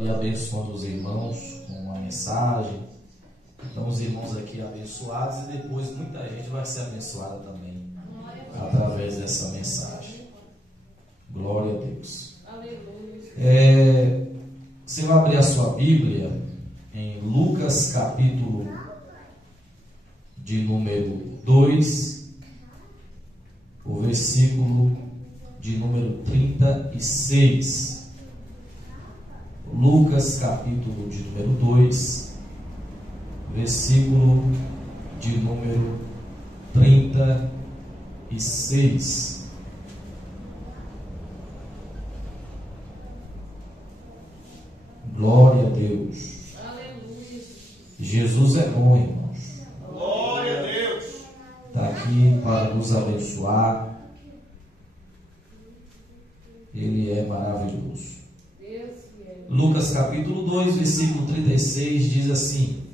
E abençoando os irmãos com a mensagem. Então os irmãos aqui abençoados, e depois muita gente vai ser abençoada também através dessa mensagem. Glória a Deus. Você vai abrir a sua Bíblia em Lucas capítulo de número 2, o versículo de número 36. Lucas capítulo de número 2, versículo de número 36. Glória a Deus. Aleluia. Jesus é bom, irmãos. Glória a Deus. Está aqui para nos abençoar. Ele é maravilhoso. Lucas capítulo 2, versículo 36 diz assim: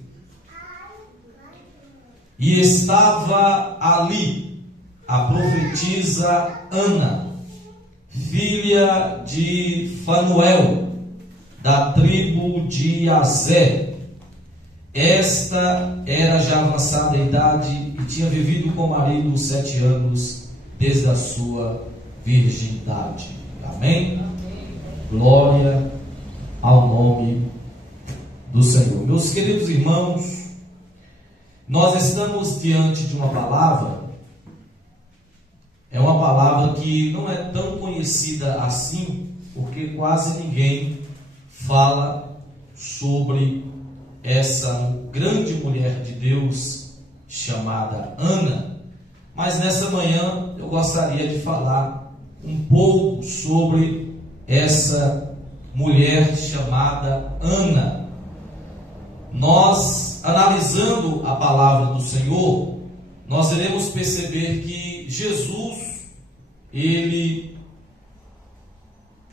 E estava ali a profetisa Ana, filha de Fanuel, da tribo de Aser. Esta era já avançada em idade e tinha vivido com o marido 7 anos desde a sua virgindade. Amém? Glória ao nome do Senhor. Meus queridos irmãos, nós estamos diante de uma palavra. É uma palavra que não é tão conhecida assim, porque quase ninguém fala sobre essa grande mulher de Deus chamada Ana. Mas nessa manhã eu gostaria de falar um pouco sobre essa mulher chamada Ana. Nós, analisando a palavra do Senhor, nós iremos perceber que Jesus, ele,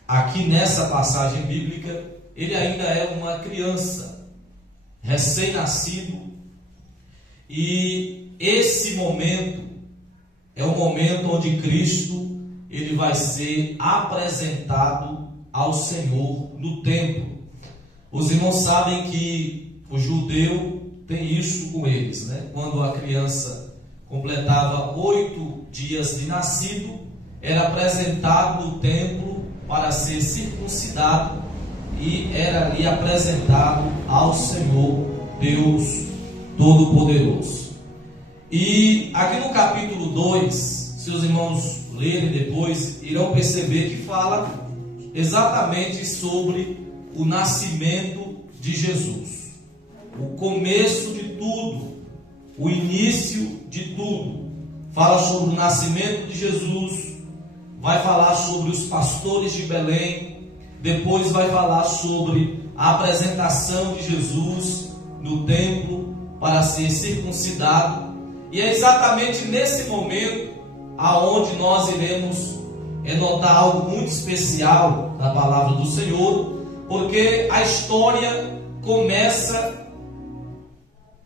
aqui nessa passagem bíblica, ele ainda é uma criança, recém-nascido, e esse momento é o momento onde Cristo, ele vai ser apresentado ao Senhor no templo. Os irmãos sabem que o judeu tem isso com eles, né? Quando a criança completava 8 dias de nascido, era apresentado no templo para ser circuncidado e era ali apresentado ao Senhor Deus Todo-Poderoso. E aqui no capítulo 2, se os irmãos lerem depois, irão perceber que fala exatamente sobre o nascimento de Jesus, o começo de tudo, o início de tudo. Fala sobre o nascimento de Jesus, vai falar sobre os pastores de Belém, depois vai falar sobre a apresentação de Jesus no templo para ser circuncidado, e é exatamente nesse momento aonde nós iremos notar algo muito especial na palavra do Senhor, porque a história começa,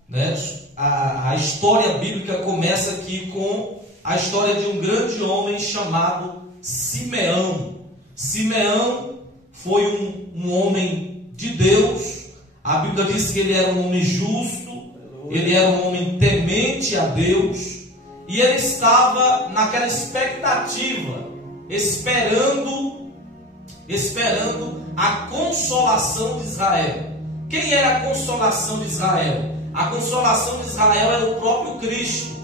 né? A história bíblica começa aqui com a história de um grande homem chamado Simeão. Simeão foi um homem de Deus. A Bíblia diz que ele era um homem justo, ele era um homem temente a Deus, e ele estava naquela expectativa, esperando a consolação de Israel. Quem era a consolação de Israel? A consolação de Israel era o próprio Cristo.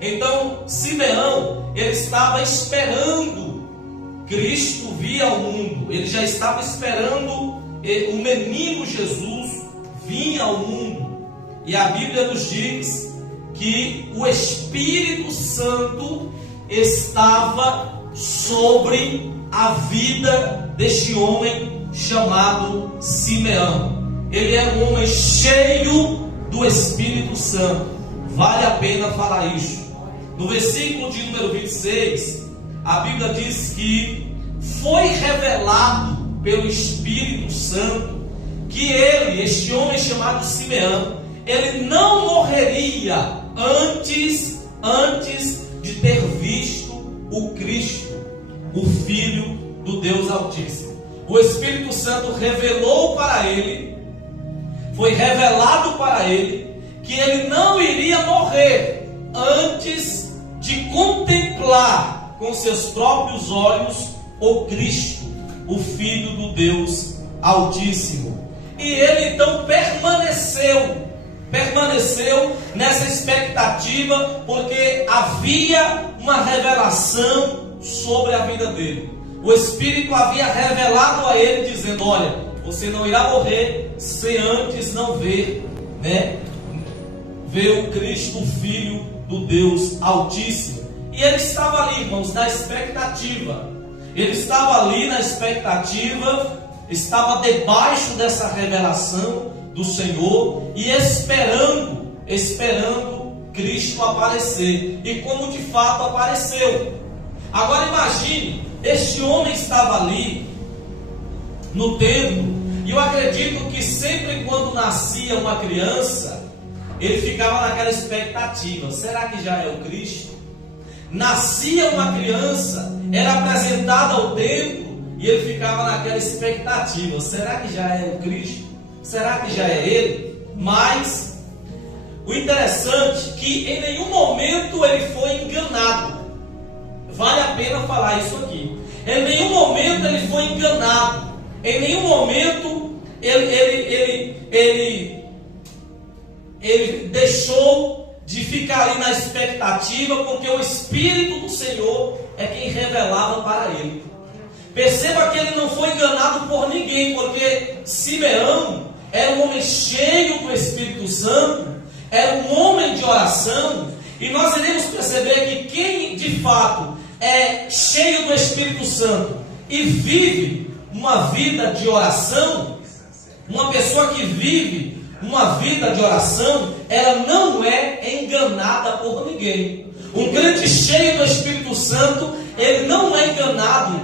Então Simeão, ele estava esperando Cristo vir ao mundo. Ele já estava esperando o menino Jesus vir ao mundo. E a Bíblia nos diz que o Espírito Santo estava sobre a vida deste homem chamado Simeão. Ele era um homem cheio do Espírito Santo. Vale a pena falar isso. No versículo de número 26, a Bíblia diz que foi revelado pelo Espírito Santo que ele, este homem chamado Simeão, ele não morreria antes de ter visto o Cristo, o Filho do Deus Altíssimo. o Espírito Santo revelou para ele, foi revelado para ele, que ele não iria morrer antes de contemplar com seus próprios olhos o Cristo, o Filho do Deus Altíssimo. E ele então permaneceu nessa expectativa, porque havia uma revelação sobre a vida dele. O Espírito havia revelado a ele, dizendo: olha, você não irá morrer sem antes não ver o Cristo, o Filho do Deus Altíssimo. E ele estava ali, irmãos, na expectativa. Ele estava ali na expectativa, estava debaixo dessa revelação do Senhor e esperando Cristo aparecer. E como de fato apareceu. Agora imagine, este homem estava ali no templo, e eu acredito que sempre quando nascia uma criança, ele ficava naquela expectativa: será que já é o Cristo? Nascia uma criança, era apresentada ao templo, e ele ficava naquela expectativa: será que já é o Cristo? Será que já é ele? Mas o interessante é que em nenhum momento ele foi enganado. Vale a pena falar isso aqui. Em nenhum momento ele foi enganado. Em nenhum momento ele deixou de ficar ali na expectativa, porque o Espírito do Senhor é quem revelava para ele. Perceba que ele não foi enganado por ninguém, porque Simeão era um homem cheio do Espírito Santo, era um homem de oração, e nós iremos perceber que quem de fato é cheio do Espírito Santo e vive uma vida de oração, uma pessoa que vive uma vida de oração, ela não é enganada por ninguém. Um crente cheio do Espírito Santo, ele não é enganado,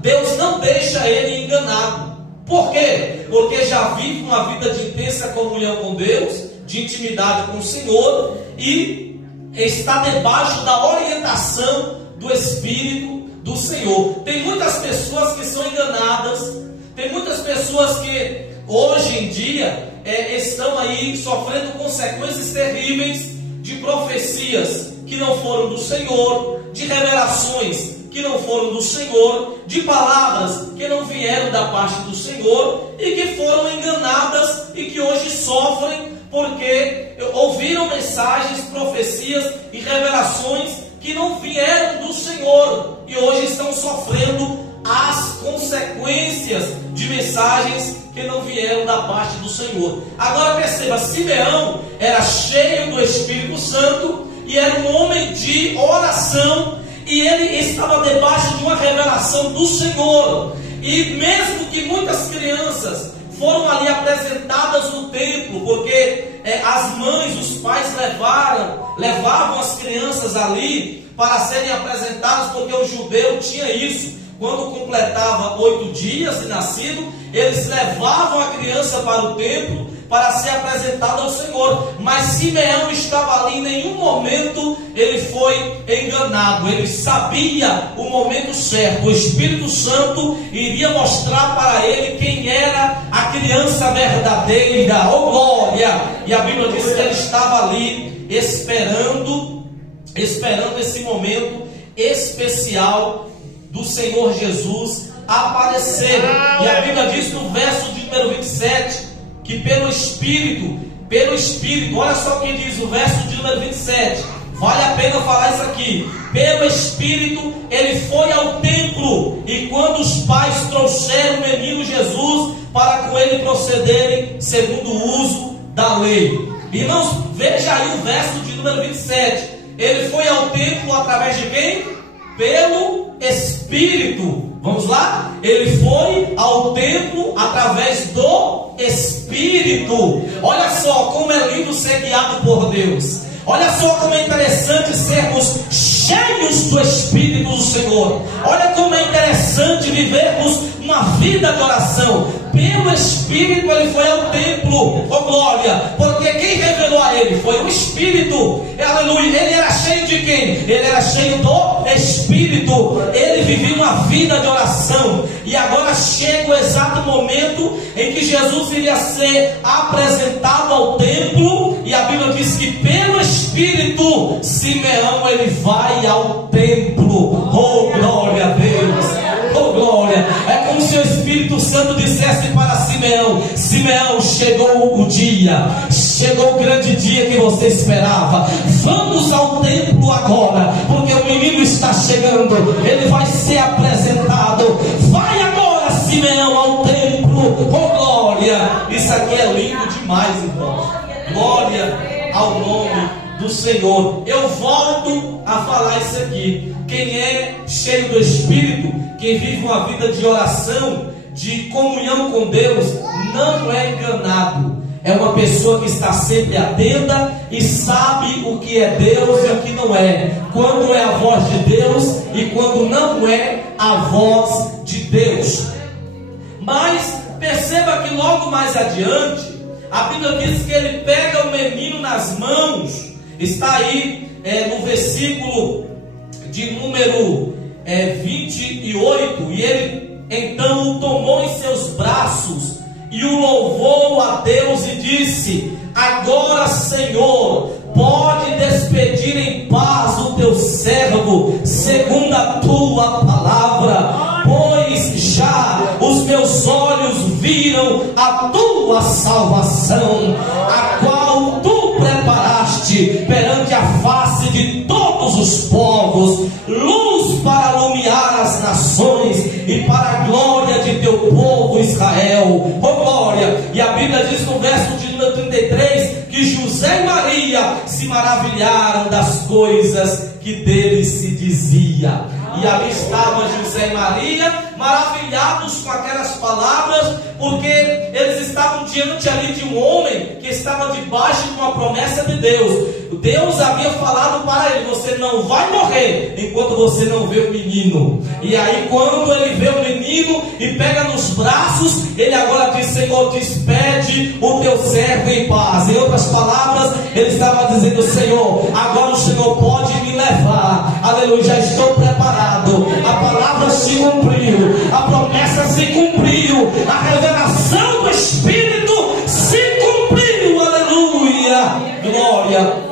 Deus não deixa ele enganado. Por quê? Porque já vive uma vida de intensa comunhão com Deus, de intimidade com o Senhor, e está debaixo da orientação do Espírito do Senhor. Tem muitas pessoas que são enganadas, tem muitas pessoas que hoje em dia estão aí sofrendo consequências terríveis de profecias que não foram do Senhor, de revelações que não foram do Senhor, de palavras que não vieram da parte do Senhor e que foram enganadas e que hoje sofrem porque ouviram mensagens, profecias e revelações que não vieram do Senhor e hoje estão sofrendo as consequências de mensagens que não vieram da parte do Senhor. Agora perceba, Simeão era cheio do Espírito Santo e era um homem de oração, e ele estava debaixo de uma revelação do Senhor. E mesmo que muitas crianças foram ali apresentadas no templo, porque as mães, os pais levavam as crianças ali para serem apresentadas, porque o judeu tinha isso. Quando completava 8 dias de nascido, eles levavam a criança para o templo para ser apresentada ao Senhor. Mas Simeão estava ali, em nenhum momento ele foi enganado. Ele sabia o momento certo. O Espírito Santo iria mostrar para ele quem era a criança verdadeira. Oh glória! E a Bíblia diz que ele estava ali esperando esse momento especial do Senhor Jesus aparecer. E a Bíblia diz no verso de número 27 que pelo Espírito, olha só o que diz o verso de número 27, vale a pena falar isso aqui. Pelo Espírito ele foi ao templo, e quando os pais trouxeram o menino Jesus para com ele procederem segundo o uso da lei. Irmãos, veja aí o verso de número 27. Ele foi ao templo através de quem? Pelo Espírito. Vamos lá? Ele foi ao templo através do Espírito. Olha só como é lindo ser guiado por Deus. Olha só como é interessante sermos cheios do Espírito do Senhor. Olha como é interessante interessante vivermos uma vida de oração. Pelo Espírito ele foi ao templo, oh glória, porque quem revelou a ele foi o Espírito, aleluia. Ele era cheio de quem? Ele era cheio do Espírito, ele vivia uma vida de oração. E agora chega o exato momento em que Jesus iria ser apresentado ao templo, e a Bíblia diz que pelo Espírito, Simeão ele vai ao templo, oh glória a Deus, oh glória. É como se o Espírito Santo dissesse para Simeão: Simeão, chegou o dia, chegou o grande dia que você esperava. Vamos ao templo agora, porque o menino está chegando, ele vai ser apresentado. Vai agora, Simeão, ao templo, oh glória. Isso aqui é lindo demais, irmãos. Glória ao nome do Senhor. Eu volto a falar isso aqui. Quem é cheio do Espírito, quem vive uma vida de oração, de comunhão com Deus, não é enganado. É uma pessoa que está sempre atenta e sabe o que é Deus e o que não é, quando é a voz de Deus e quando não é a voz de Deus. Mas perceba que logo mais adiante, a Bíblia diz que ele pega o menino nas mãos. Está aí no versículo de número 28, e ele então o tomou em seus braços e o louvou a Deus e disse: agora, Senhor, pode despedir em paz o teu servo, segundo a tua palavra, pois já os meus olhos viram a tua salvação, a qual tu preparaste perante a face de todos os povos, luz para iluminar as nações e para a glória de teu povo Israel. Oh glória! E a Bíblia diz no verso de número 33 que José e Maria se maravilharam das coisas que dele se dizia. E ali estavam José e Maria maravilhados com aquelas palavras, porque eles estavam diante ali de um homem que estava debaixo de uma promessa de Deus. Deus havia falado para ele: você não vai morrer enquanto você não vê o menino. E aí quando ele vê o menino e pega nos braços, ele agora diz: Senhor, despede o teu servo em paz. Em outras palavras, ele estava dizendo: Senhor, agora o Senhor pode me levar, aleluia, já estou preparado. A palavra se cumpriu, a promessa se cumpriu, a revelação do Espírito se cumpriu, aleluia, glória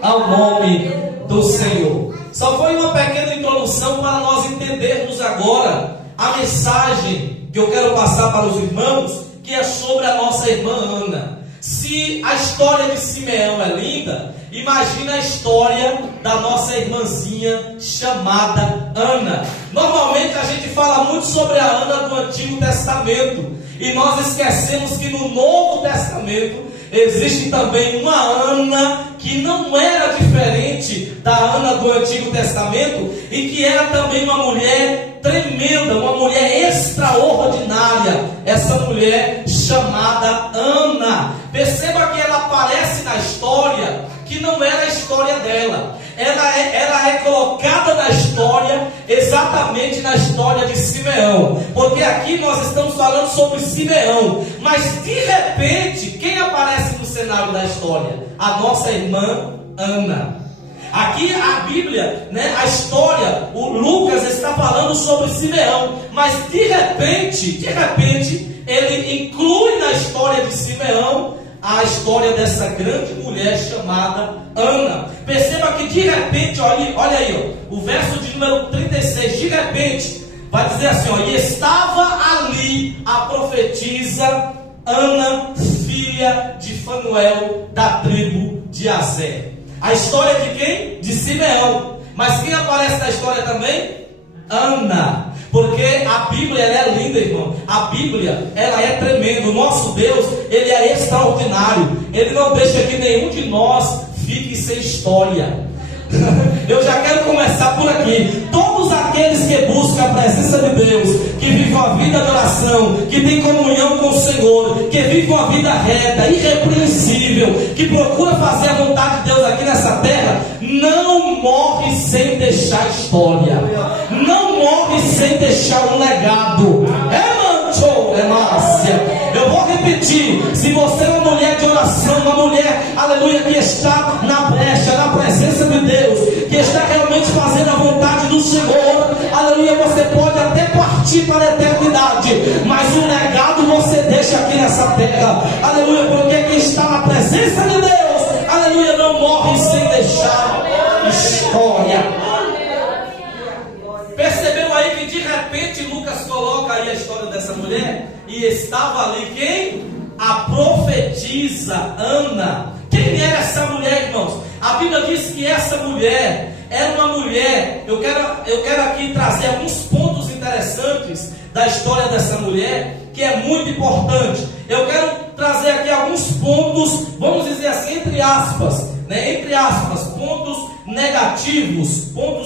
ao nome do Senhor. Só foi uma pequena introdução para nós entendermos agora a mensagem que eu quero passar para os irmãos, que é sobre a nossa irmã Ana. Se a história de Simeão é linda, imagina a história da nossa irmãzinha chamada Ana. Normalmente a gente fala muito sobre a Ana do Antigo Testamento, e nós esquecemos que no Novo Testamento existe também uma Ana que não era diferente da Ana do Antigo Testamento, e que era também uma mulher tremenda, uma mulher extraordinária, essa mulher chamada Ana. Perceba que ela aparece na história que não era a história dela. Ela é colocada na história, exatamente na história de Simeão, porque aqui nós estamos falando sobre Simeão, mas de repente, quem aparece no cenário da história? A nossa irmã Ana. Aqui a Bíblia, a história, o Lucas está falando sobre Simeão, mas de repente, ele inclui na história de Simeão a história dessa grande mulher chamada Ana. Perceba que de repente, olha aí, o verso de número 36, de repente, vai dizer assim, e estava ali a profetisa Ana, filha de Fanuel, da tribo de Aser. A história de quem? De Simeão. Mas quem aparece na história também? Ana. Porque a Bíblia, ela é linda, irmão. A Bíblia, ela é tremenda. O nosso Deus, ele é extraordinário. Ele não deixa que nenhum de nós fique sem história. Eu já quero começar por aqui. Todos aqueles que buscam a presença de Deus, que vivem uma vida de oração, que tem comunhão com o Senhor, que vivem uma vida reta, irrepreensível, que procura fazer a vontade de Deus aqui nessa terra, não morre sem deixar história. Não morre sem deixar um legado. É Márcia. Eu vou repetir: se você é uma mulher de oração, uma mulher, aleluia, que está na brecha, na presença de Deus, que está realmente fazendo a vontade do Senhor, aleluia, você pode até partir para a eternidade, mas um legado você deixa aqui nessa terra, aleluia, porque quem está na presença de Deus, aleluia, não morre sem deixar história. Percebeu aí que de repente Lucas coloca aí a história dessa mulher, e estava ali quem? A profetisa Ana. Quem era essa mulher, irmãos? A Bíblia diz que essa mulher era uma mulher. Eu quero aqui trazer alguns pontos interessantes da história dessa mulher, que é muito importante. Eu quero trazer aqui alguns pontos, vamos dizer assim, entre aspas, pontos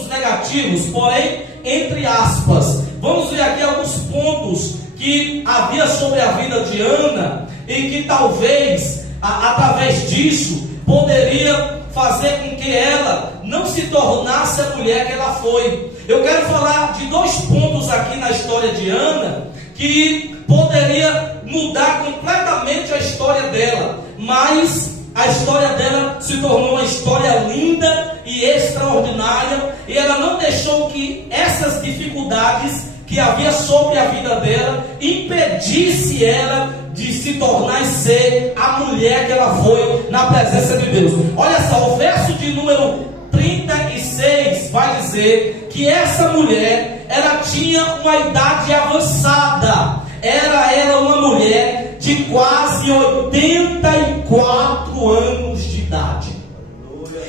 negativos, porém, entre aspas. Vamos ver aqui alguns pontos que havia sobre a vida de Ana, e que talvez, através disso, poderia fazer com que ela não se tornasse a mulher que ela foi. Eu quero falar de dois pontos aqui na história de Ana, que poderia mudar completamente a história dela, mas a história dela se tornou uma história linda e extraordinária, e ela não deixou que essas dificuldades que havia sobre a vida dela impedisse ela de se tornar e ser a mulher que ela foi na presença de Deus. Olha só, o verso de número 36 vai dizer que essa mulher, ela tinha uma idade avançada. Era ela uma mulher de quase 84 anos de idade.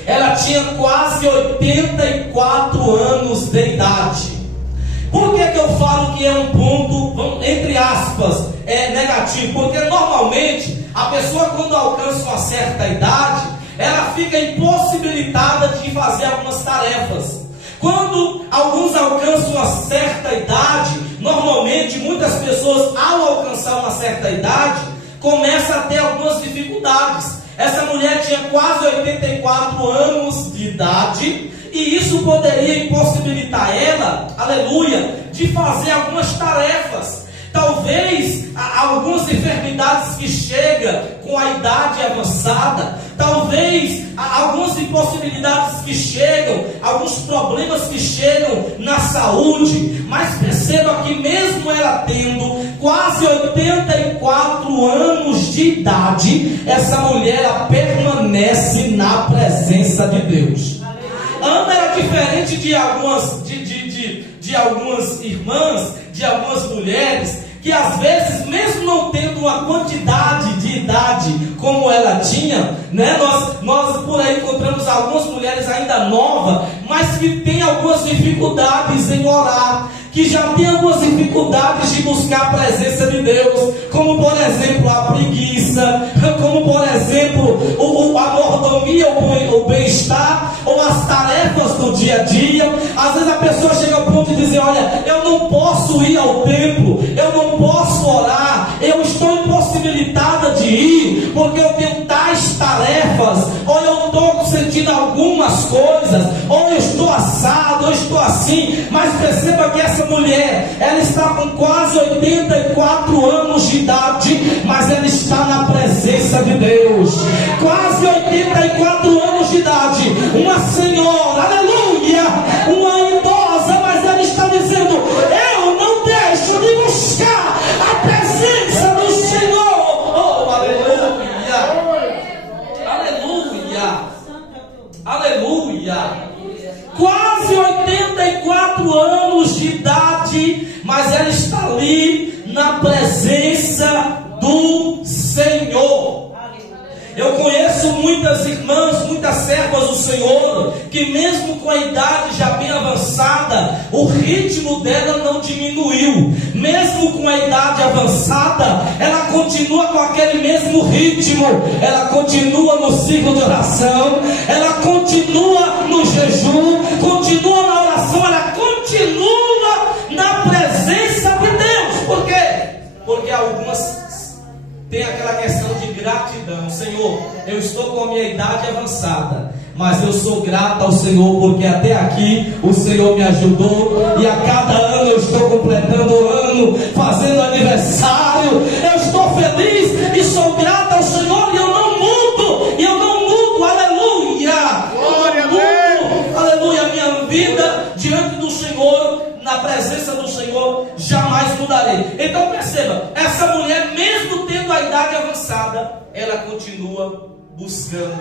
Ela tinha quase 84 anos de idade. Por que eu falo que é um ponto, entre aspas, negativo? Porque normalmente a pessoa, quando alcança uma certa idade, ela fica impossibilitada de fazer algumas tarefas. Quando alguns alcançam uma certa idade, normalmente muitas pessoas, ao alcançar uma certa idade, começam a ter algumas dificuldades. Essa mulher tinha quase 84 anos de idade, e isso poderia impossibilitar ela, aleluia, de fazer algumas tarefas. Talvez algumas enfermidades que chegam com a idade avançada, talvez algumas impossibilidades que chegam, alguns problemas que chegam na saúde. Mas perceba que mesmo ela tendo quase 84 anos de idade, essa mulher ela permanece na presença de Deus. Ana era diferente de algumas irmãs, de algumas mulheres, que às vezes, mesmo não tendo uma quantidade de idade como ela tinha, né? Nós por aí encontramos algumas mulheres ainda novas, mas que têm algumas dificuldades em orar, que já tem algumas dificuldades de buscar a presença de Deus, como por exemplo a preguiça, como por exemplo a mordomia, o bem-estar, ou as tarefas do dia a dia. Às vezes a pessoa chega ao ponto de dizer: olha, eu não posso ir ao templo, eu não posso orar, eu estou impossibilitada de ir, porque eu tenho tais tarefas, ou eu estou sentindo algumas coisas, ou eu estou assado, ou eu estou assim. Mas perceba que essa mulher, ela está com quase 84 anos de idade, mas ela está na presença de Deus. Quase 84 anos de idade, uma senhora, aleluia, uma idosa, mas ela está dizendo: eu não deixo de buscar a presença do Senhor. Oh, aleluia, aleluia, aleluia. Quase 84 anos de idade, mas ela está ali na presença do Senhor. Eu conheço muitas irmãs, muitas servas do Senhor, que mesmo com a idade já bem avançada, o ritmo dela não diminuiu. Mesmo com a idade avançada, ela continua com aquele mesmo ritmo. Ela continua no ciclo de oração, ela continua no jejum, continua na oração, ela continua na presença de Deus. Por quê? Porque algumas tem aquela questão de gratidão. Senhor, eu estou com a minha idade avançada, mas eu sou grata ao Senhor, porque até aqui o Senhor me ajudou, e a cada ano eu estou completando o ano, fazendo aniversário. Eu estou feliz e sou grata ao Senhor, e eu não mudo, aleluia, Glória a Deus. aleluia, minha vida diante do Senhor, na presença do Senhor, jamais mudarei. Então perceba, essa mulher, mesmo tendo a idade avançada, ela continua buscando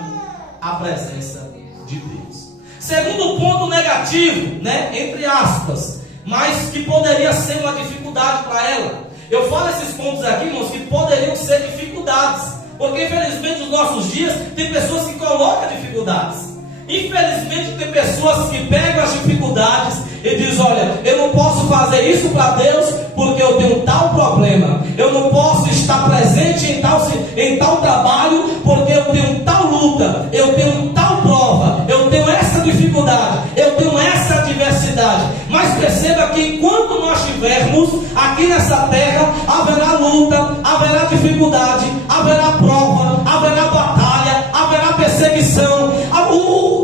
a presença de Deus. Segundo ponto negativo, entre aspas, mas que poderia ser uma dificuldade para ela. Eu falo esses pontos aqui, irmãos, que poderiam ser dificuldades, porque infelizmente nos nossos dias tem pessoas que colocam dificuldades. Infelizmente tem pessoas que pegam as dificuldades e dizem: olha, eu não posso fazer isso para Deus porque eu tenho tal problema, eu não posso estar presente em tal trabalho porque eu tenho tal luta, eu tenho tal prova, eu tenho essa dificuldade, eu tenho essa adversidade. Mas perceba que enquanto nós estivermos aqui nessa terra, haverá luta, haverá dificuldade, haverá prova, haverá batalha, haverá perseguição.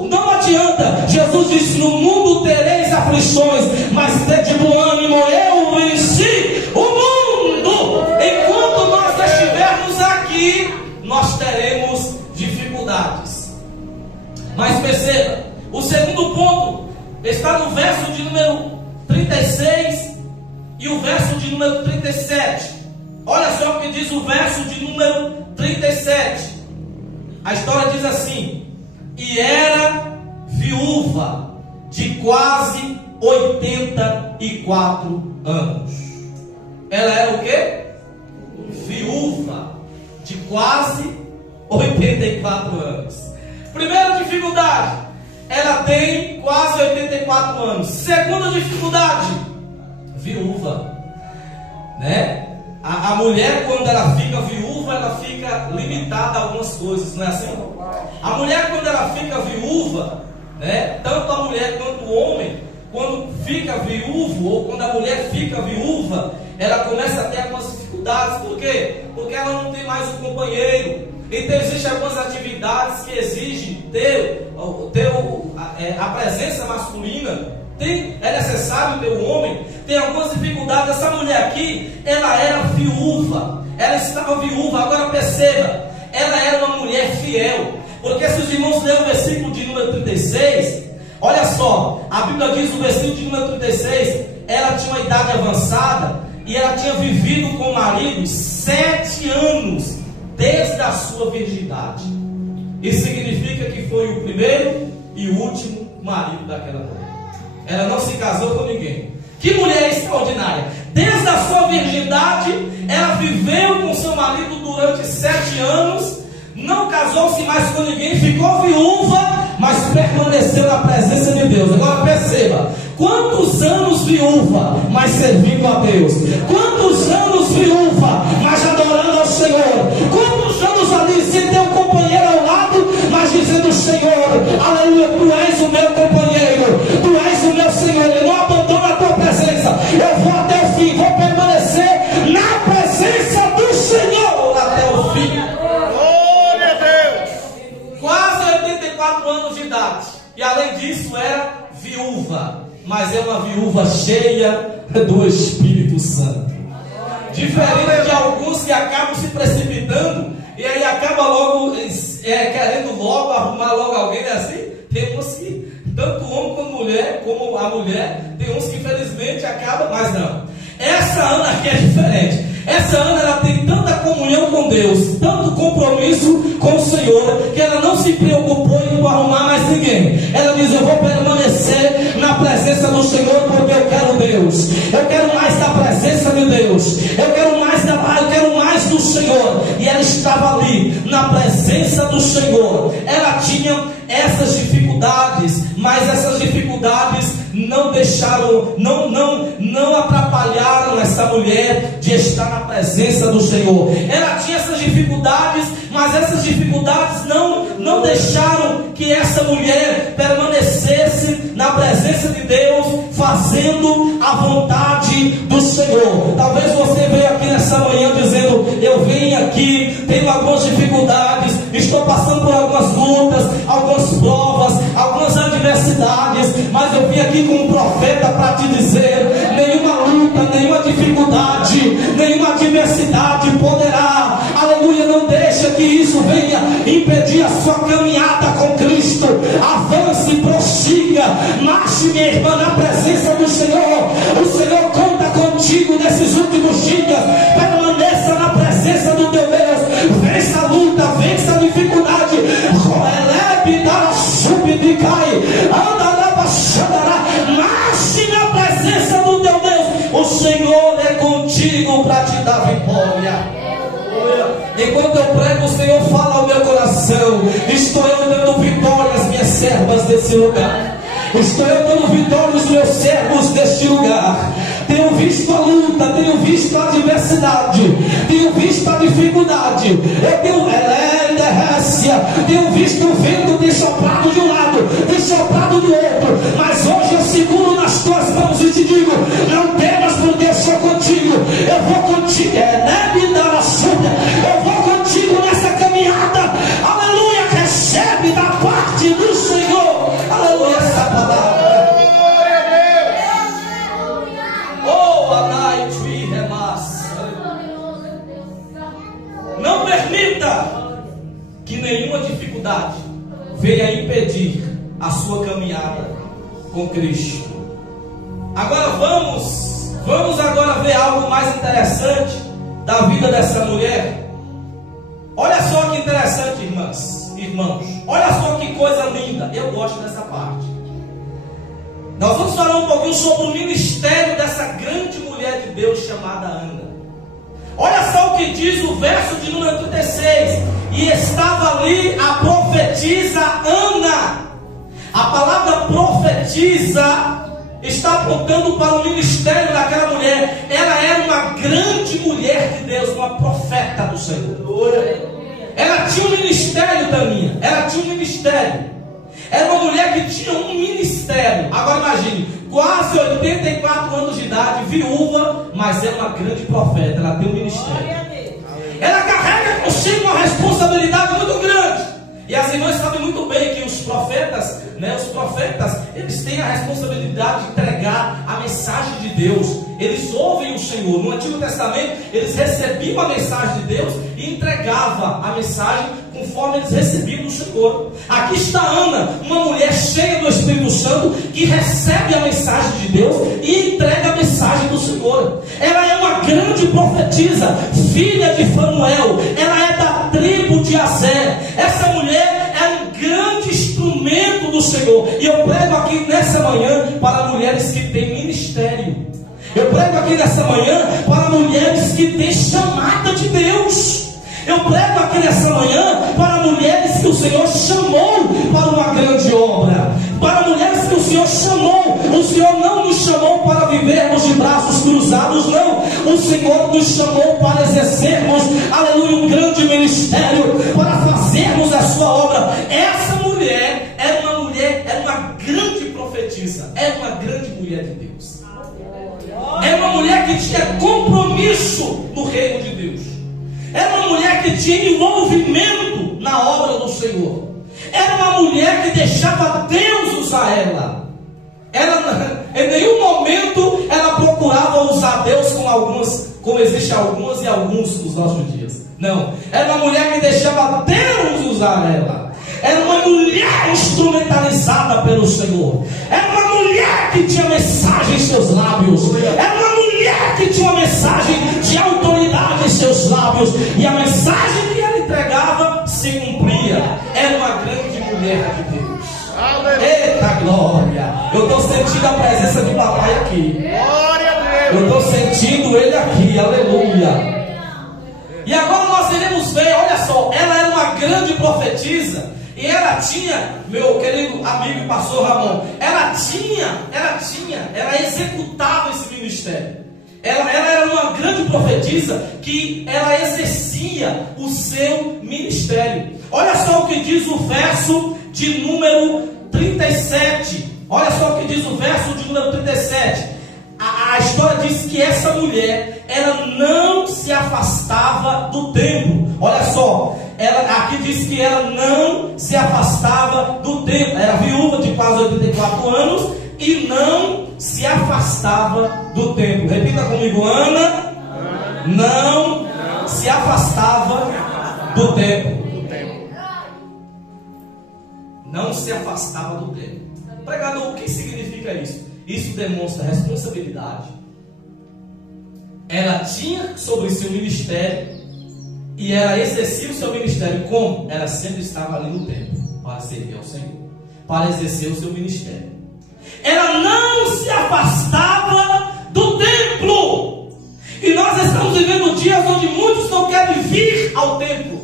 Não adianta. Jesus disse: no mundo tereis aflições, mas tede bom ânimo, eu venci o mundo. Enquanto nós estivermos aqui, nós teremos dificuldades. Mas perceba, o segundo ponto está no verso de número 36 e o verso de número 37. Olha só o que diz o verso de número 37. A história diz assim: e era viúva de quase 84 anos. Ela era o quê? Viúva de quase 84 anos. Primeira dificuldade, ela tem quase 84 anos. Segunda dificuldade, viúva, A mulher, quando ela fica viúva, ela fica limitada a algumas coisas, não é assim? A mulher, quando ela fica viúva, tanto a mulher quanto o homem, quando fica viúvo, ou quando a mulher fica viúva, ela começa a ter algumas dificuldades. Por quê? Porque ela não tem mais um companheiro. Então existem algumas atividades que exigem ter a presença masculina. É necessário ter um homem. Tem algumas dificuldades. Essa mulher aqui, ela era viúva, ela estava viúva. Agora perceba, ela era uma mulher fiel, porque se os irmãos lerem o versículo de número 36, olha só, a Bíblia diz no versículo de número 36, ela tinha uma idade avançada e ela tinha vivido com o marido 7 anos desde a sua virgindade. Isso significa que foi o primeiro e o último marido daquela mulher. Ela não se casou com ninguém. Que mulher extraordinária! Desde a sua virgindade, ela viveu com seu marido durante 7 anos, não casou-se mais com ninguém, ficou viúva, mas permaneceu na presença de Deus. Agora perceba, quantos anos viúva, mas servindo a Deus? Quantos anos viúva, mas adorando ao Senhor? Quantos anos ali sem ter um companheiro ao lado, mas dizendo: Senhor, aleluia, Tu és o meu companheiro, Tu és o meu Senhor, eu não abandono a Tua presença, eu vou até o fim, vou permanecer na presença do Senhor até o fim. Glória a Deus. Quase 84 anos de idade, e além disso era viúva, mas é uma viúva cheia do Espírito Santo. Diferente de alguns que acabam se precipitando e aí acaba logo querendo logo arrumar logo alguém, assim. Tem uns que, tanto homem como a mulher, tem uns que infelizmente acabam, mas não. Essa Ana aqui é diferente. Essa Ana, ela tem tanta comunhão com Deus, tanto compromisso com o Senhor, que ela não se preocupou em não arrumar mais ninguém. Ela diz: eu vou permanecer na presença do Senhor, porque eu quero Deus, eu quero mais da presença de Deus, eu quero mais do Senhor. E ela estava ali na presença do Senhor. Ela tinha essas dificuldades, mas essas dificuldades não deixaram, não atrapalharam essa mulher de estar na presença do Senhor. Ela tinha essas dificuldades, mas essas dificuldades não deixaram que essa mulher permanecesse na presença de Deus, fazendo a vontade do Senhor. Talvez você veja aqui nessa manhã dizendo: eu venho aqui, tenho algumas dificuldades, estou passando por algumas lutas, algumas provas, Mas eu vim aqui como profeta para te dizer: nenhuma luta, nenhuma dificuldade, nenhuma adversidade poderá, aleluia, não deixa que isso venha impedir a sua caminhada com Cristo. Avance, prossiga, marche, minha irmã, na presença do Senhor. O Senhor conta contigo nesses últimos dias. Permaneça na presença do teu Deus. Vença a luta, vença a dificuldade. Marche na presença do teu Deus. O Senhor é contigo para te dar vitória. Enquanto eu prego, o Senhor fala ao meu coração: estou eu dando vitória às minhas servas desse lugar. Estou eu dando vitória aos meus servos deste lugar. Tenho visto a luta, tenho visto a adversidade, tenho visto a dificuldade, eu tenho visto o vento ter soprado de um lado, ter soprado do outro, mas hoje eu seguro nas tuas mãos e te digo: não temas, porque eu sou contigo. Eu vou contigo, eu vou contigo nessa caminhada. Aleluia, recebe da parte do Senhor, aleluia, essa palavra. Não permita que nenhuma dificuldade venha impedir a sua caminhada com Cristo. Agora vamos agora ver algo mais interessante da vida dessa mulher. Olha só que interessante, irmãos. Olha só que coisa linda. Eu gosto dessa parte. Nós vamos falar um pouquinho sobre o ministério dessa grande mulher de Deus chamada Ana. Olha só o que diz o verso de número 36. E estava ali a profetisa Ana. A palavra profetisa está apontando para o ministério daquela mulher. Ela era uma grande mulher de Deus, uma profeta do Senhor. Ela tinha um ministério, Daninha. Ela tinha um ministério. Era uma mulher que tinha um ministério. Agora imagine, quase 84 anos de idade, viúva, mas é uma grande profeta. Ela tem um ministério. Ela carrega consigo uma responsabilidade muito grande. E as irmãs sabem muito bem que os profetas, eles têm a responsabilidade de entregar a mensagem de Deus. Eles ouvem o Senhor. No Antigo Testamento, eles recebiam a mensagem de Deus e entregavam a mensagem conforme eles recebiam do Senhor. Aqui está Ana, uma mulher cheia do Espírito Santo, que recebe a mensagem de Deus e entrega a mensagem do Senhor. Ela é uma grande profetisa, filha de Fanuel. Ela é da tribo de Aser. Essa mulher é um grande instrumento do Senhor. E eu prego aqui nessa manhã para mulheres que têm ministério. Eu prego aqui nessa manhã para mulheres que têm chamada de Deus. Eu prego aqui nessa manhã para mulheres que o Senhor chamou para uma grande obra. Para mulheres que o Senhor chamou. O Senhor não nos chamou para vivermos de braços cruzados, não. O Senhor nos chamou para exercermos, aleluia, um grande ministério, para fazermos a sua obra. Essa mulher era uma grande profetisa, era uma grande mulher de Deus. Era uma mulher que tinha compromisso no reino de Deus. Era uma mulher que tinha envolvimento na obra do Senhor. Era uma mulher que deixava Deus usar ela. Em nenhum momento ela procurava usar Deus como existe algumas e alguns nos nossos dias. Não, era uma mulher que deixava Deus usar ela. Era uma mulher instrumentalizada pelo Senhor. Era uma mulher que tinha mensagem em seus lábios. Era uma mulher que tinha uma mensagem de autoridade em seus lábios. E a mensagem que ela entregava se cumpria. Era uma grande mulher de Deus. Eita glória! Eu estou sentindo a presença de papai aqui. Glória a Deus! Eu estou sentindo ele aqui, aleluia. E agora nós iremos ver, olha só, ela era uma grande profetisa. E ela tinha, meu querido amigo pastor Ramon, ela executava esse ministério. Ela era uma grande profetisa que ela exercia o seu ministério. Olha só o que diz o verso de número 37. Olha só o que diz o verso de número 37. A história diz que essa mulher, ela não se afastava do templo. Olha só, aqui diz que ela não se afastava do templo. Era viúva de quase 84 anos e não se afastava do templo. Repita comigo: Ana não se afastava do templo. Não se afastava do templo. Pregador, o que significa isso? Isso demonstra responsabilidade. Ela tinha sobre seu ministério e ela exercia o seu ministério como? Ela sempre estava ali no templo para servir ao Senhor, para exercer o seu ministério. Ela não se afastava do templo. E nós estamos vivendo dias onde muitos não querem vir ao templo.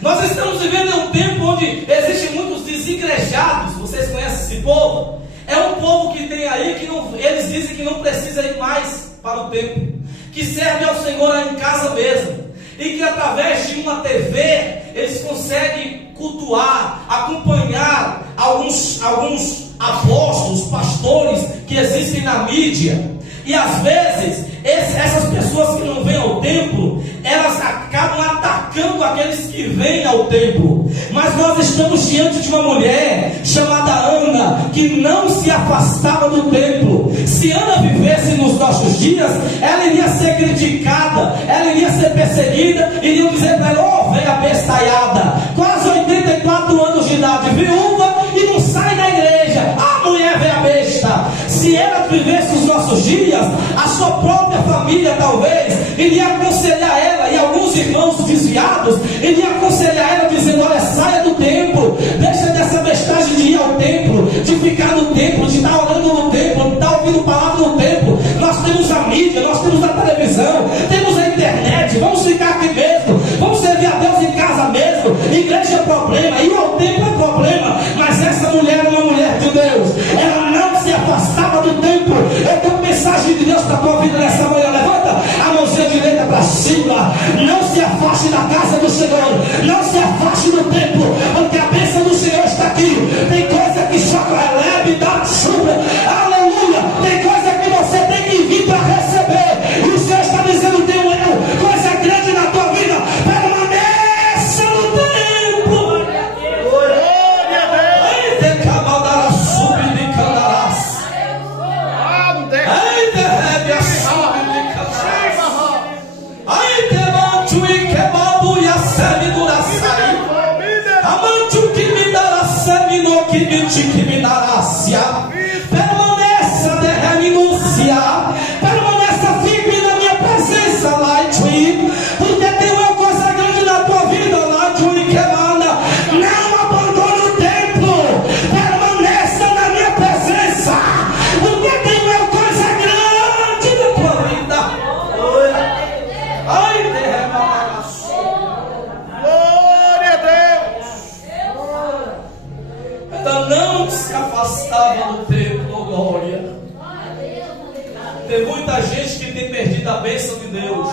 Nós estamos vivendo em um tempo onde existem muitos desigrejados. Vocês conhecem esse povo? É um povo que tem aí que não, eles dizem que não precisa ir mais para o templo, que serve ao Senhor em casa mesmo, e que através de uma TV eles conseguem cultuar, acompanhar alguns apóstolos, pastores que existem na mídia. E às vezes essas pessoas que não vêm ao templo, elas acabam atacando aqueles que vêm ao templo. Mas nós estamos diante de uma mulher chamada Ana, que não se afastava do templo. Se Ana vivesse nos nossos dias, ela iria ser criticada, ela iria ser perseguida, iriam dizer para ela: oh, velha bestalhada, quase 84 anos de idade, viúva e não sai da igreja, ah, mulher velha besta. Se ela vivesse os nossos dias, a sua própria família talvez iria aconselhar ela, e alguns irmãos desviados iriam aconselhar ela, dizendo: olha, saia do templo, deixa dessa bestagem de ir ao templo, de ficar no templo, de estar orando no templo, de estar ouvindo palavra no templo. Nós temos a mídia, nós temos a televisão, temos a internet, vamos ficar aqui mesmo, vamos servir a Deus em casa mesmo. Igreja é problema, ir ao templo é problema. Mas essa mulher é uma mulher de Deus, ela não se afastava do templo. Eu tenho mensagem de Deus para a tua vida nessa manhã. Levanta a mãozinha direita para cima. Não se afaste da casa do Senhor, não se afaste do templo, porque a bênção do Senhor está aqui. Tem coisa que só releve e dá chuva, aleluia. Tem coisa que você tem que vir para receber, e o Senhor está dizendo: tem coisa grande na tua vida, permaneça no templo. Glória a Deus. Permaneça de renúncia, permaneça firme na minha presença, Lightwing, porque tem uma coisa grande na tua vida, Lightwing, que manda. Não abandone o templo, permaneça na minha presença, porque tem uma coisa grande na tua vida. Ai, Glória a Deus. ela não se afastava do templo, glória. Tem muita gente que tem perdido a bênção de Deus,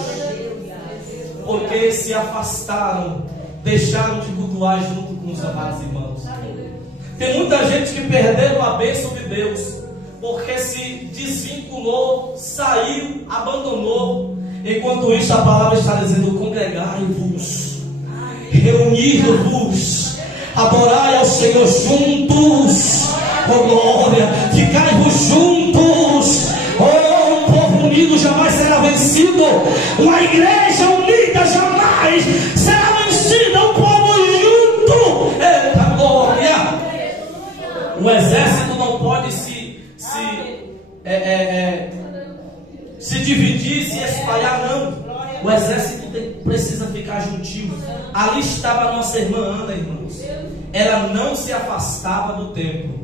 porque se afastaram, deixaram de cultuar junto com os amados irmãos. Tem muita gente que perdeu a bênção de Deus, porque se desvinculou, saiu, abandonou. Enquanto isso, a palavra está dizendo: congregai-vos, reunir-vos, adorai ao Senhor juntos, oh glória, ficai-vos juntos, oh, um povo unido jamais será vencido, uma igreja unida jamais será vencida, um povo junto, eita glória. O exército não pode se dividir, se espalhar, não. O exército precisa ficar juntinho. Ali estava a nossa irmã Ana, irmãos. Ela não se afastava do templo.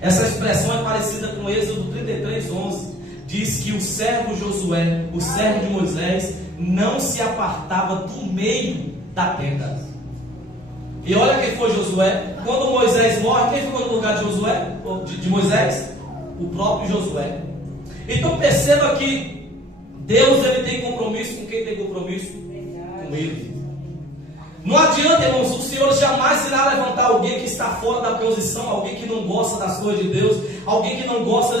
Essa expressão é parecida com Êxodo 33:11. Diz que o servo Josué, o servo de Moisés, não se apartava do meio da tenda. E olha quem foi Josué. Quando Moisés morre, quem ficou no lugar de Josué? De Moisés? O próprio Josué. Então perceba que Deus, ele tem compromisso com quem tem compromisso? Com ele. Não adianta, irmãos, o Senhor jamais irá levantar alguém que está fora da posição, alguém que não gosta das coisas de Deus, alguém que não gosta,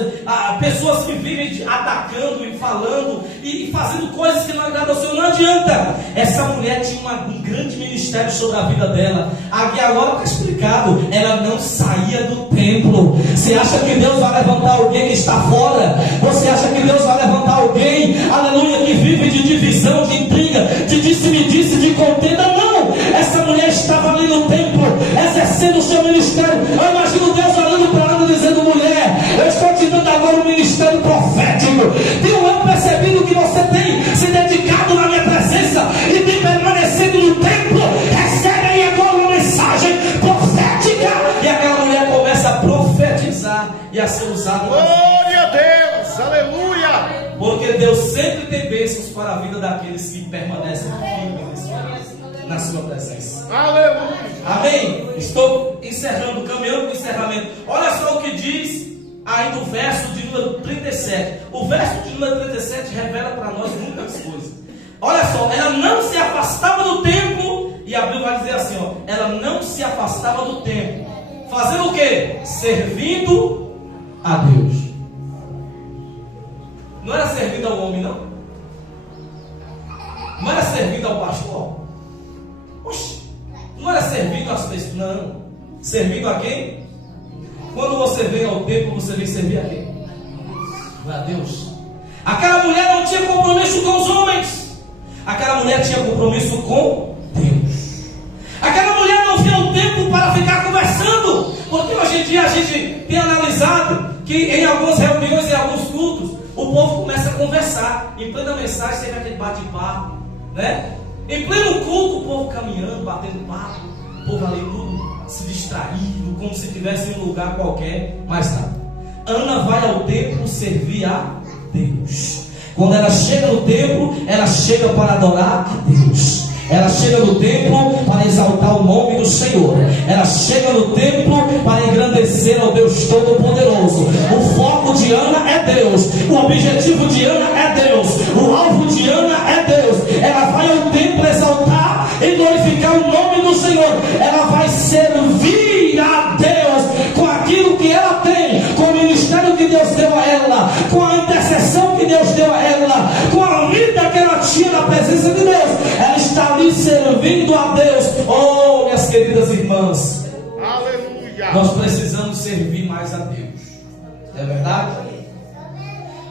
pessoas que vivem atacando e falando e fazendo coisas que não agradam ao Senhor. Não adianta. Essa mulher tinha um grande ministério sobre a vida dela. Aqui agora está explicado, ela não saía do templo. Você acha que Deus vai levantar alguém que está fora? Você acha que Deus vai levantar alguém, aleluia, que vive de divisão, de intriga, de disse-me-disse, de contenda? Não! Essa mulher estava ali no templo, exercendo o seu ministério. Eu imagino Deus olhando para ela e dizendo: mulher, eu estou te dando agora um ministério profético. Tenho eu percebido que você tem se dedicado na minha presença e tem permanecido no templo. Recebe aí agora uma mensagem profética. E aquela mulher começa a profetizar e a ser usada. Glória a Deus, aleluia. Porque Deus sempre tem bênçãos para a vida daqueles que permanecem firmes na sua presença. Aleluia. Amém? Estou encerrando, caminhando para o encerramento. Olha só o que diz ainda o verso de número 37. O verso de número 37 revela para nós muitas coisas. Olha só, ela não se afastava do templo. E a Bíblia vai dizer assim, ó, ela não se afastava do templo. Fazendo o quê? Servindo a Deus. Não era servindo ao homem, não? Não era servindo ao pastor? Oxi, não era servindo às pessoas, não. Servindo a quem? Quando você vem ao templo, você vem servir a quem? A Deus. Aquela mulher não tinha compromisso com os homens. Aquela mulher tinha compromisso com Deus. Aquela mulher não vinha ao templo para ficar conversando. Porque hoje em dia a gente tem analisado que em algumas reuniões, em alguns cultos, o povo começa a conversar. Em plena mensagem, você vê aquele bate-papo, né? Em pleno culto, o povo caminhando, batendo papo, o povo ali tudo se distraído, como se estivesse em um lugar qualquer. Mas não. Ana vai ao templo servir a Deus. Quando ela chega no templo, ela chega para adorar a Deus. Ela chega no templo para exaltar o nome do Senhor. Ela chega no templo para engrandecer ao Deus Todo-Poderoso. O foco de Ana é Deus. O objetivo de Ana é Deus. O alvo de Ana é Deus. Ela vai ao templo exaltar e glorificar o nome do Senhor. Ela vai servir a Deus com aquilo que ela tem, com o ministério que Deus deu a ela, com a intercessão que Deus deu a ela, com a vida que ela tinha na presença de Deus. Ela está ali servindo a Deus. Oh, minhas queridas irmãs, Aleluia. nós precisamos servir mais a Deus. É verdade?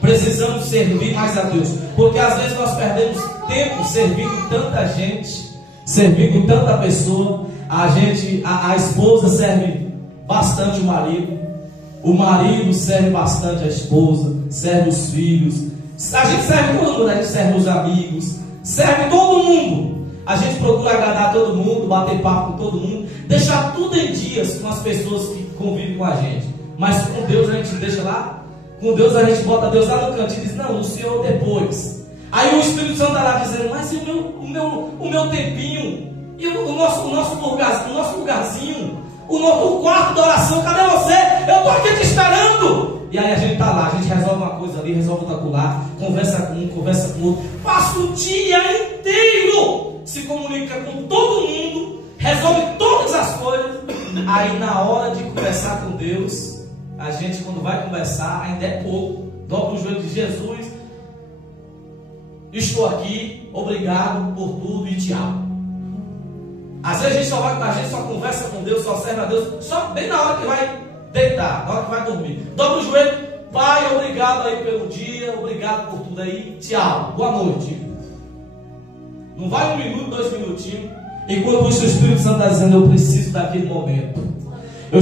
Precisamos servir mais a Deus, porque às vezes nós perdemos tempo servindo tanta gente, servindo tanta pessoa. A esposa serve bastante o marido serve bastante a esposa, serve os filhos, a gente serve todo mundo, a gente serve os amigos, serve todo mundo. A gente procura agradar todo mundo, bater papo com todo mundo, deixar tudo em dias com as pessoas que convivem com a gente. Mas com Deus a gente deixa lá, com Deus a gente bota Deus lá no cantinho e diz: não, o Senhor depois. Aí o Espírito Santo está lá dizendo: mas e o meu tempinho? E o nosso lugarzinho? O quarto da oração, cadê você? Eu estou aqui te esperando. E aí a gente está lá, a gente resolve uma coisa ali, resolve outra lá, conversa com um, conversa com outro, passa o dia inteiro, se comunica com todo mundo, resolve todas as coisas. Aí na hora de conversar com Deus, a gente, quando vai conversar, ainda é pouco, dobra o joelho de Jesus: estou aqui, obrigado por tudo e tchau. Às vezes a gente só conversa com Deus, só serve a Deus, só bem na hora que vai deitar, na hora que vai dormir. Dobra o joelho: Pai, obrigado aí pelo dia, obrigado por tudo aí, tchau, boa noite. Não vai 1 minuto, 2 minutinhos. Enquanto isso, o Espírito Santo está dizendo: eu preciso daquele momento. Eu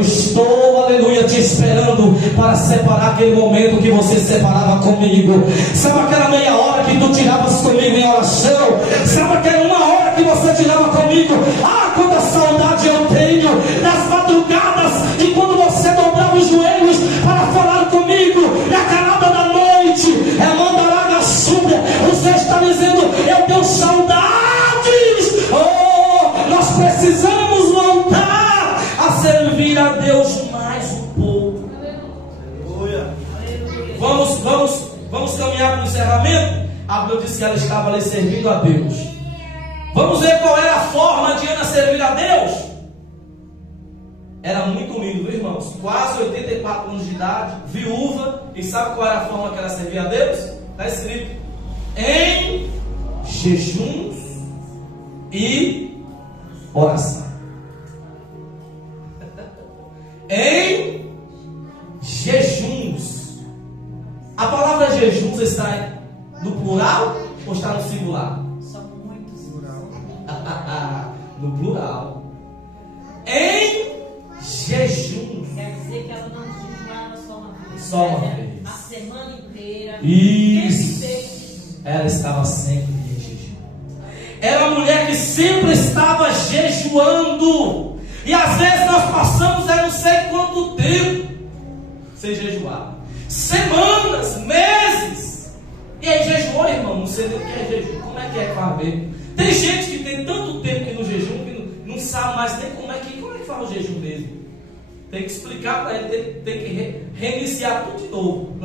estou, aleluia, te esperando para separar aquele momento que você separava comigo. Sabe aquela meia hora que tu tiravas comigo em oração? Sabe aquela 1 hora que você tirava comigo? Ah, quanta saudade eu tenho das madrugadas e quando você dobrava os joelhos para falar comigo na calada da noite. É mandaraga súbia. Você está dizendo: eu tenho saudades. Oh, nós precisamos voltar a servir a Deus mais um pouco. Vamos caminhar para o encerramento. A Bíblia diz que ela estava ali servindo a Deus. Vamos ver qual era a forma de Ana servir a Deus. Era muito humilde, viu, irmãos? Quase 84 anos de idade, viúva. E sabe qual era a forma que ela servia a Deus? Está escrito: em jejuns e oração. Em jejuns. A palavra jejuns está no plural ou está no singular? São muitos. No plural. Em jejuns. Quer dizer que ela não jejuava só uma vez. Só uma vez. A semana inteira. Isso. Ela estava sempre em jejum. Era uma mulher que sempre estava jejuando. E às vezes nós passamos não sei quanto tempo sem jejuar. Semanas, meses. E aí jejuou, irmão? Não sei nem o que é jejum. Como é que faz mesmo? Tem gente que tem tanto tempo que no jejum que não sabe mais nem como é que faz o jejum mesmo. Tem que explicar para ele, tem que reiniciar tudo de novo.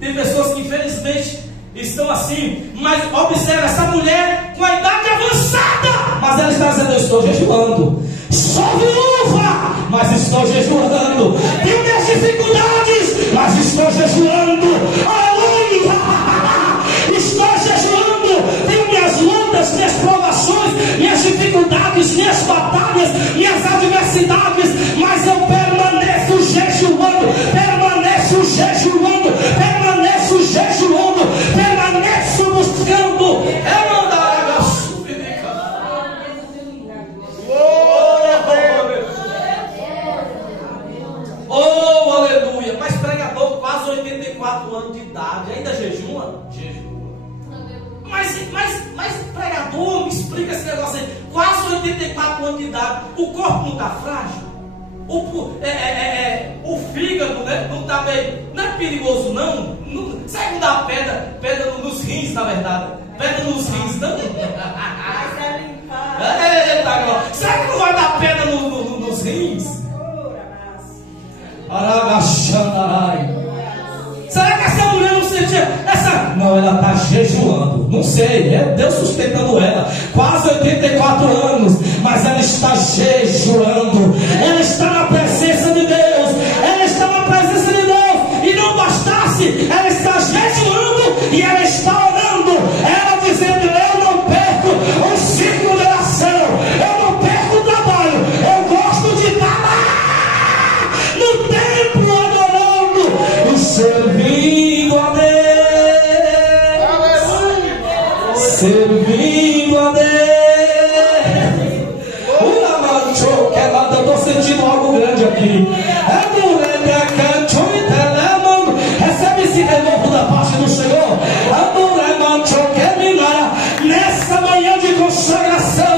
Tem pessoas que infelizmente estão assim, mas observa essa mulher com a idade avançada, mas ela está dizendo: eu estou jejuando, sou viúva, mas estou jejuando, tenho minhas dificuldades, mas estou jejuando, aleluia, estou jejuando, tenho minhas lutas, minhas provações, minhas dificuldades, minhas batalhas, minhas adversidades, mas eu permaneço jejuando, permaneço jejuando, permaneço jejuando, permaneço buscando. É mandar a súplica. Oh, aleluia. Mas pregador, quase 84 anos de idade, ainda jejua? Jejua. Mas pregador, me explica esse negócio aí. Quase 84 anos de idade, o corpo não está frágil? O fígado, né, não está bem. Não é perigoso, não? Será que não dá pedra nos rins, na verdade? Pedra nos rins, não? Eita, glória. Será que não vai dar pedra nos rins? Será que essa mulher não sentia essa? Não, ela está jejuando. Não sei, é Deus sustentando ela. Quase 84 anos, mas ela está jejuando. Ela está na presença de Deus. Ela está na presença de Deus. E não bastasse, ela está jejuando e ela está orando. Ela dizendo: eu não perco o ciclo de oração. Eu não perco o trabalho. Eu gosto de estar lá no templo adorando e servindo a Deus. Servindo a Deus. Eu estou sentindo algo grande aqui. Recebe esse renovo da parte do Senhor. Nessa manhã de consagração,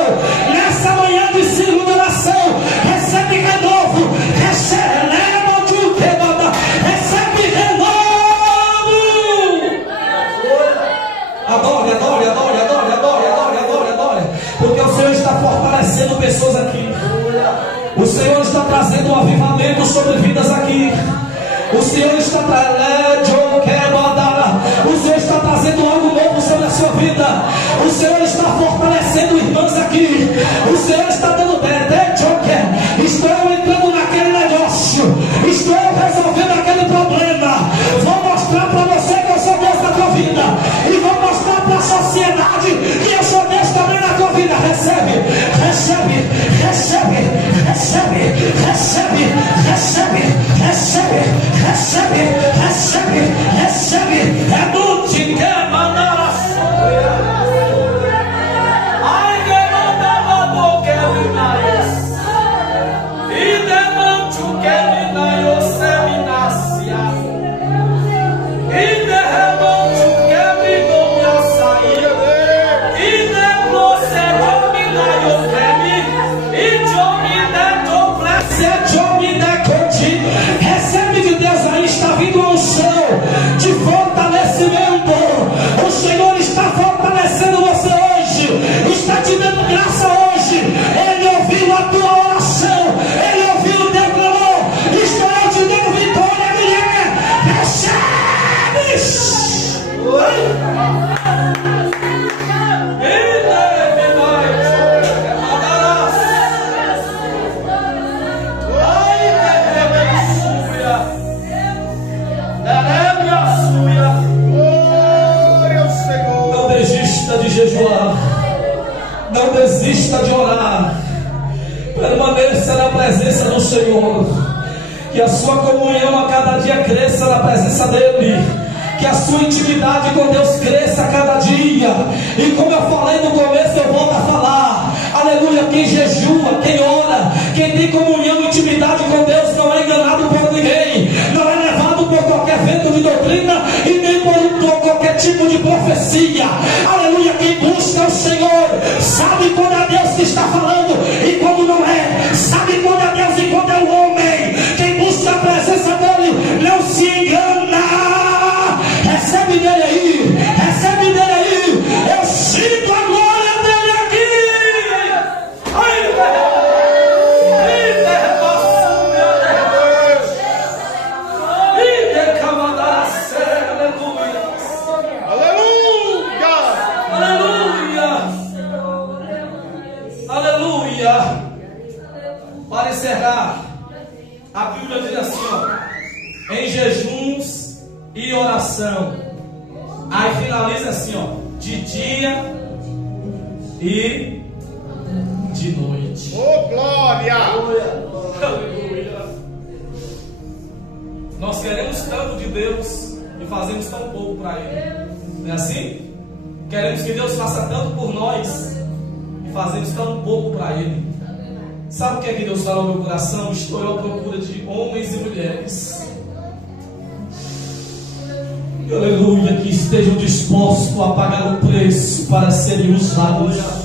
nessa manhã de circunvalação, recebe renovo. Recebe renovo. Adore, adore, adore, adore, adore, adore, adore, adore. Porque o Senhor está fortalecendo pessoas aqui. O Senhor está trazendo um avivamento sobre vidas aqui. O Senhor está trazendo algo novo sobre a sua vida. O Senhor está fortalecendo irmãs aqui. O Senhor está dando estou entrando naquele negócio. Estou resolvendo aquele problema. Vou mostrar para você que eu sou Deus na tua vida. E vou mostrar para a sociedade que eu sou Deus também na tua vida. Recebe, recebe, recebe, recebe, recebe, recebe, recebe, recebe, recebe, recebe. É do te quer mandar a sua. Ai, que mandava a boca. jejuar. Não desista de orar. Permaneça na presença do Senhor. Que a sua comunhão a cada dia cresça na presença dEle. Que a sua intimidade com Deus cresça a cada dia. E como eu falei no começo, eu volto a falar. Aleluia, quem jejua, quem ora, quem tem comunhão e intimidade com Deus não é enganado por ninguém. Não é levado por qualquer vento de doutrina e nem por qualquer tipo de profecia. Aleluia, quem busca o Senhor sabe quando é Deus que está falando e quando não é. Sabe quando é Deus e quando é o homem. Quem busca a presença dEle não se engana. Recebe dele aí, recebe dele aí. Eu sinto a glória dele aqui. Aleluia. Aleluia. Aleluia. Para encerrar, a Bíblia diz assim, ó, em jejuns e oração. Aí finaliza assim, ó, de dia e de noite. Oh, glória. Aleluia. Nós queremos tanto de Deus e fazemos tão pouco para Ele. Não é assim? Queremos que Deus faça tanto por nós e fazemos tão pouco para Ele. Sabe o que é que Deus fala no meu coração? Estou eu à procura de homens e mulheres, aleluia, que estejam dispostos a pagar o preço para serem usados. Aleluia.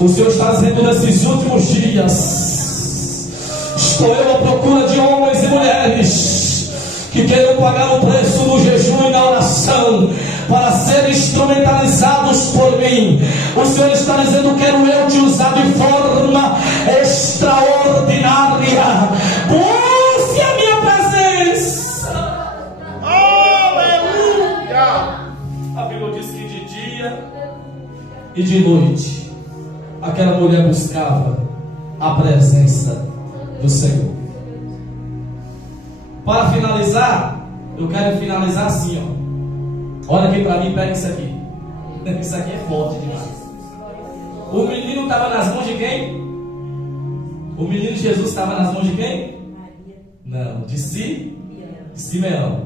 O Senhor está dizendo nesses últimos dias: estou eu à procura de homens e mulheres que queiram pagar o preço do jejum e da oração para serem instrumentalizados por mim. O Senhor está dizendo: quero eu te usar de forma extraordinária. Busque a minha presença. Aleluia. A Bíblia diz que de dia e de noite aquela mulher buscava a presença do Senhor. Para finalizar, eu quero finalizar assim, ó. Olha aqui para mim, pega isso aqui. Isso aqui é forte demais. O menino estava nas mãos de quem? O menino Jesus estava nas mãos de quem? Não, de Simeão.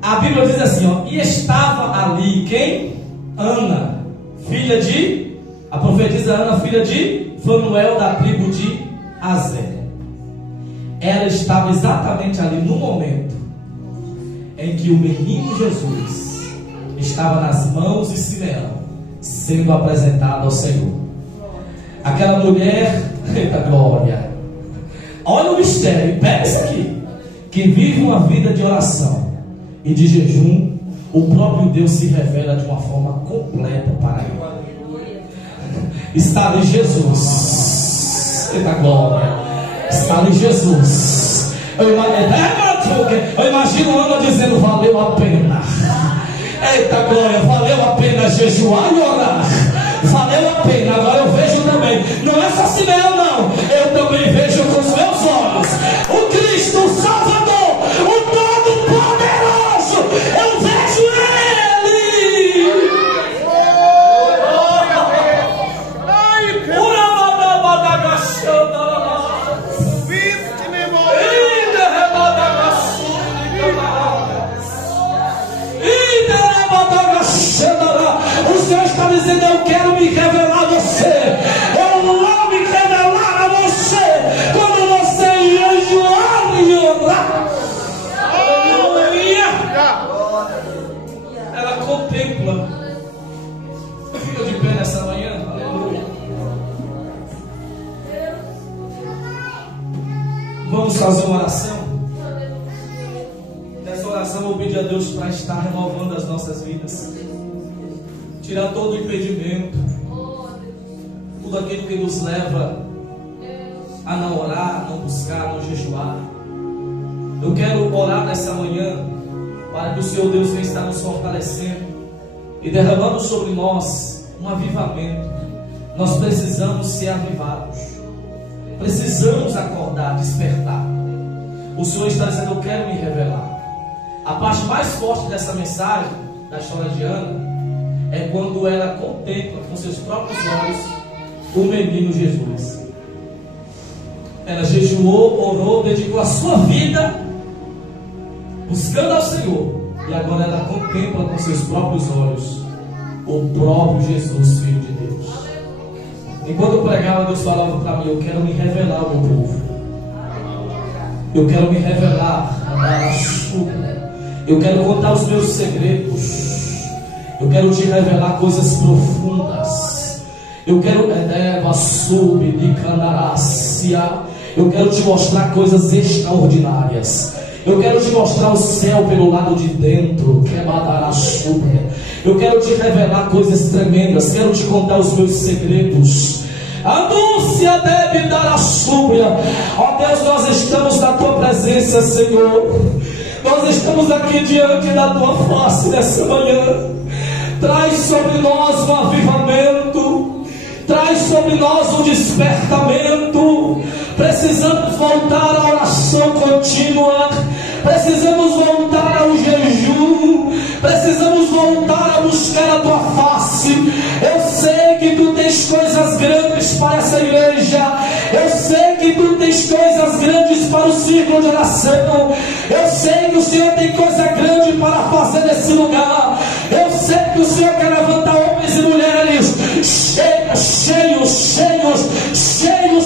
A Bíblia diz assim, ó, e estava ali quem? Ana, filha de, a profetisa Ana, filha de Fanuel, da tribo de Aser. Ela estava exatamente ali no momento em que o menino Jesus estava nas mãos de Simeão, sendo apresentado ao Senhor. Aquela mulher, eita glória, olha o mistério, pega isso aqui, que vive uma vida de oração e de jejum. O próprio Deus se revela de uma forma completa para ele. Está ali Jesus, eita glória, está ali Jesus. Eu imagino Ana dizendo: valeu a pena. Eita glória, valeu a pena jejuar e orar. Valeu a pena. Agora eu vejo também, não é só Simeão não, eu também vejo com os meus olhos o Cristo, o Salvador, o Todo-Poderoso. Eu vejo Ele. O Senhor está dizendo: eu quero me revelar a você. Eu vou me revelar a você quando você jejuar e orar. Aleluia. Ela contempla. Fica de pé nessa manhã. Aleluia. Vamos fazer uma oração. Nessa oração eu vou pedir a Deus para estar renovando as nossas vidas, tirar todo o impedimento, tudo aquilo que nos leva a não orar, não buscar, não jejuar. Eu quero orar nessa manhã para que o Senhor Deus venha estar nos fortalecendo e derramando sobre nós um avivamento. Nós precisamos ser avivados, precisamos acordar, despertar. o Senhor está dizendo: eu quero me revelar. A parte mais forte dessa mensagem, da história de Ana, é quando ela contempla com seus próprios olhos o menino Jesus. Ela jejuou, orou, dedicou a sua vida buscando ao Senhor, e agora ela contempla com seus próprios olhos o próprio Jesus, Filho de Deus. Enquanto eu pregava, Deus falava para mim: eu quero me revelar ao meu povo, eu quero me revelar, eu quero contar os meus segredos, eu quero te revelar coisas profundas, eu quero eu quero te mostrar coisas extraordinárias, eu quero te mostrar o céu pelo lado de dentro, eu quero te revelar coisas tremendas, quero te contar os meus segredos. Anúncia deve dar a súbia. Ó Deus, nós estamos na tua presença, Senhor. Nós estamos aqui diante da tua face nessa manhã. Traz sobre nós um avivamento, traz sobre nós um despertamento. Precisamos voltar à oração contínua, precisamos voltar ao jejum, precisamos voltar a buscar a tua face. Eu sei que tu tens coisas grandes para essa igreja, eu sei que tu tens coisas grandes para o círculo de oração, eu sei que o Senhor tem coisa grande para fazer nesse lugar, eu sei que o Senhor quer levantar homens e mulheres cheios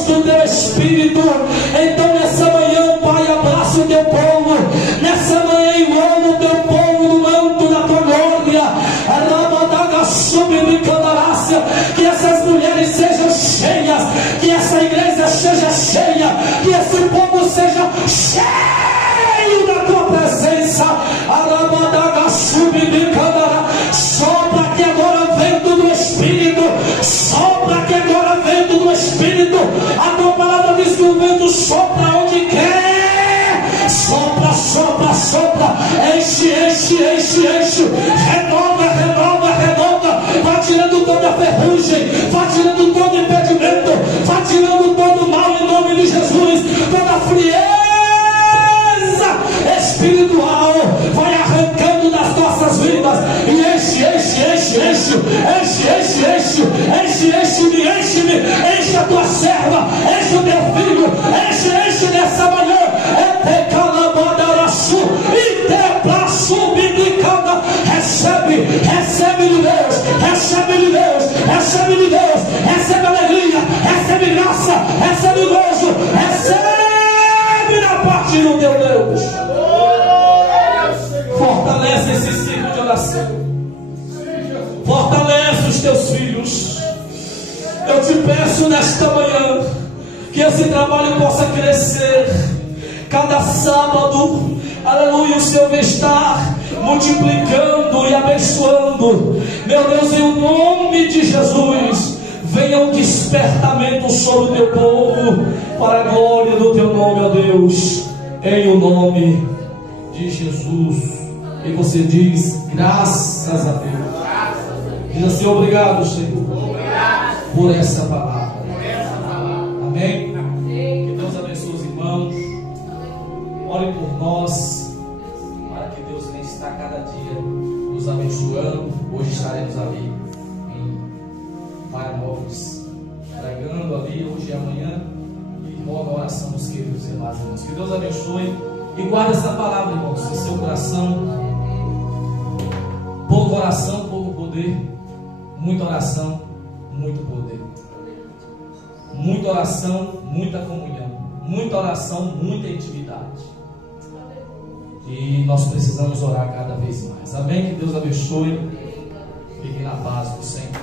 do teu Espírito. Então nessa manhã, Pai, abraça o teu povo, nessa manhã envolve o teu povo no manto da tua glória, que essas mulheres sejam cheias, que essa igreja seja cheia, que esse povo seja cheio da tua presença. Sopra aqui agora vento do Espírito, sopra aqui agora vento do Espírito. A tua palavra diz que o vento sopra onde quer, sopra, sopra, sopra, enche, enche, enche, enche, renova, renova, renova, vai tirando toda a ferrugem, vai tirando todo impedimento, vai tirando todo mal em nome de Jesus, toda frieza espiritual, vai arrancando das nossas vidas e enche, enche, enche, enche, enche, enche, enche, enche, enche-me, enche-me, enche a tua serva, enche o teu filho, enche, enche nessa manhã. Recebe, recebe de Deus, recebe de Deus, recebe de Deus, recebe alegria, recebe graça, recebe gozo, recebe da parte do teu Deus. Fortalece esse ciclo de oração, fortalece os teus filhos. Eu te peço nesta manhã que esse trabalho possa crescer cada sábado, aleluia. O Senhor vai estar multiplicando e abençoando, meu Deus, em o nome de Jesus. Venha um despertamento sobre o teu povo, para a glória do teu nome, ó Deus, em o nome de Jesus. E você diz: graças a Deus. Diz assim: obrigado, Senhor, por essa palavra. Amém? Que Deus abençoe os irmãos. Ore por nós, para que Deus venha estar cada dia nos abençoando. Hoje estaremos ali em Maranópolis, pregando ali hoje e amanhã. E roga a oração dos queridos irmãos. Que Deus abençoe e guarde essa palavra, irmãos, em seu coração. Pouco oração, pouco poder. Muita oração, muito poder. Muita oração, muita comunhão. Muita oração, muita intimidade. E nós precisamos orar cada vez mais. Amém? Que Deus abençoe. Fiquem na paz do Senhor.